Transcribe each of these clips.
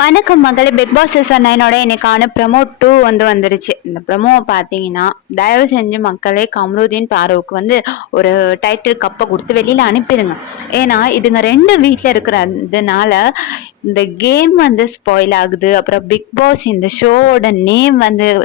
வணக்கம் மகளே. Big Boss season 9 இன்னைக்கான ப்ரமோ 2 வந்துருச்சு. இந்த ப்ரமோவை பார்த்தீங்கன்னா தயவு செஞ்சு மக்களே கம்ருதீன் பாருவுக்கு ஒரு டைட்டில் கப்பை கொடுத்து வெளியில் அனுப்பிடுங்க. ஏன்னா இதுங்க ரெண்டு வீட்டில் இருக்கிறதுனால இந்த கேம் ஸ்பாயில் ஆகுது. அப்புறம் பிக் பாஸ் இந்த ஷோவோட நேம்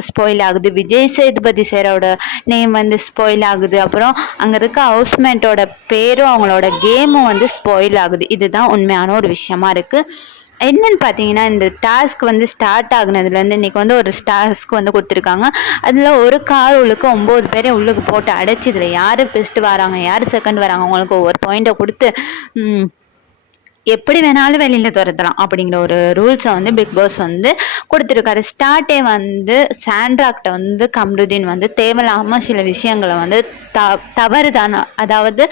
ஸ்பாயில் ஆகுது. விஜய் சேதுபதி சாரோட நேம் ஸ்பாயில் ஆகுது. அப்புறம் அங்கே இருக்க ஹவுஸ்மேட்டோட பேரும் அவங்களோட கேமும் ஸ்பாயில் ஆகுது. இதுதான் உண்மையான ஒரு விஷயமா இருக்குது. என்னன்னு பார்த்தீங்கன்னா இந்த டாஸ்க் ஸ்டார்ட் ஆகுனதுலேருந்து இன்றைக்கி ஒரு டாஸ்க் கொடுத்துருக்காங்க. அதில் ஒரு கார் உள்ளுக்கு 9 பேரை உள்ளுக்கு போட்டு அடைச்சி இதில் யார் ஃபஸ்ட்டு வராங்க யார் செகண்ட் வராங்க அவங்களுக்கு ஒவ்வொரு பாயிண்ட்டை கொடுத்து எப்படி வேணாலும் வெளியில் துரத்தலாம் அப்படிங்கிற ஒரு ரூல்ஸை பிக் பாஸ் கொடுத்துருக்காரு. ஸ்டார்ட்டே சாண்ட்ராக்ட கம்ருதீன் தேவையில்லாமல் சில விஷயங்களை தவறுதான, அதாவது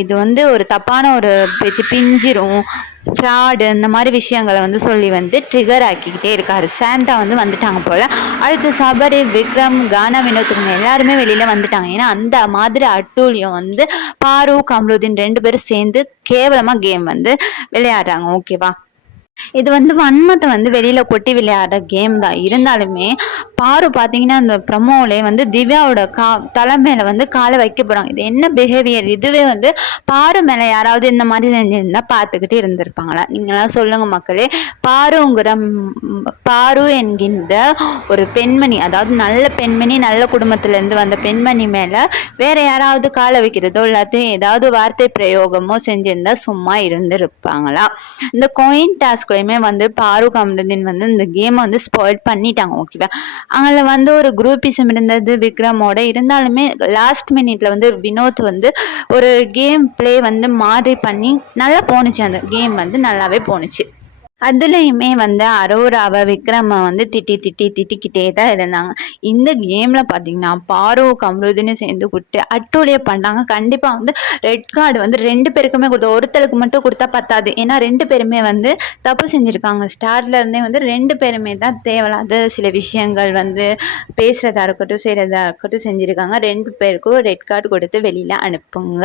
இது ஒரு தப்பான ஒரு பேச்சு, பிஞ்சிரும், ஃப்ராடு, இந்த மாதிரி விஷயங்களை சொல்லி ட்ரிகர் ஆக்கிக்கிட்டே இருக்காரு. சாண்டா வந்துட்டாங்க போல். அடுத்து சபரி, விக்ரம், கானா, வினோத்துங்க எல்லாருமே வெளியில் வந்துட்டாங்க. ஏன்னா அந்த மாதிரி அட்டூழியம் பாரு, கம்ருதீன் 2 பேரும் சேர்ந்து கேவலமாக கேம் விளையாடுறாங்க. ஓகேவா? இது வன்மத்தை வெளியில் கொட்டி விளையாடுற கேம் தான். இருந்தாலுமே பாரு பார்த்தீங்கன்னா அந்த ப்ரமோவிலே திவ்யாவோட தலை மேலே காலை வைக்க போகிறாங்க. இது என்ன பிஹேவியர்? இதுவே பாரு மேலே யாராவது இந்த மாதிரி செஞ்சுருந்தா பார்த்துக்கிட்டு இருந்திருப்பாங்களா? நீங்களாம் சொல்லுங்கள் மக்களே. பாரு என்கின்ற ஒரு பெண்மணி, அதாவது நல்ல பெண்மணி, நல்ல குடும்பத்திலேருந்து வந்த பெண்மணி மேலே வேறு யாராவது காலை வைக்கிறதோ எல்லாத்தையும் ஏதாவது வார்த்தை பிரயோகமோ செஞ்சுருந்தா சும்மா இருந்திருப்பாங்களா? இந்த கோயின் டாஸ்க்லையுமே பாரு, கம்ருதீன் இந்த கேமை ஸ்பாயில் பண்ணிட்டாங்க. ஓகேவா? அதில் ஒரு குரூப்பிசம் இருந்தது விக்ரமோட. இருந்தாலுமே லாஸ்ட் மினிட்ல வினோத் ஒரு கேம் பிளே மாதிரி பண்ணி நல்லா போணுச்சு. அந்த கேம் நல்லாவே போணுச்சு. அதுலேயுமே அரோராவை விக்ரமை திட்டிக்கிட்டே தான் இருந்தாங்க. இந்த கேமில் பார்த்தீங்கன்னா பாரு, கம்ருதீன்னு சேர்ந்து கொடுத்து அட்டூழியம் பண்ணாங்க. கண்டிப்பாக ரெட் கார்டு 2 பேருக்குமே கொடுத்து, ஒருத்தருக்கு மட்டும் கொடுத்தா பத்தாது. ஏன்னா 2 பேருமே தப்பு செஞ்சுருக்காங்க. ஸ்டார்ட்லேருந்தே 2 பேருமே தான் தேவையில்லாத சில விஷயங்கள் பேசுகிறதா இருக்கட்டும், செய்கிறதா இருக்கட்டும் செஞ்சுருக்காங்க. 2 பேருக்கும் ரெட் கார்டு கொடுத்து வெளியில் அனுப்புங்க.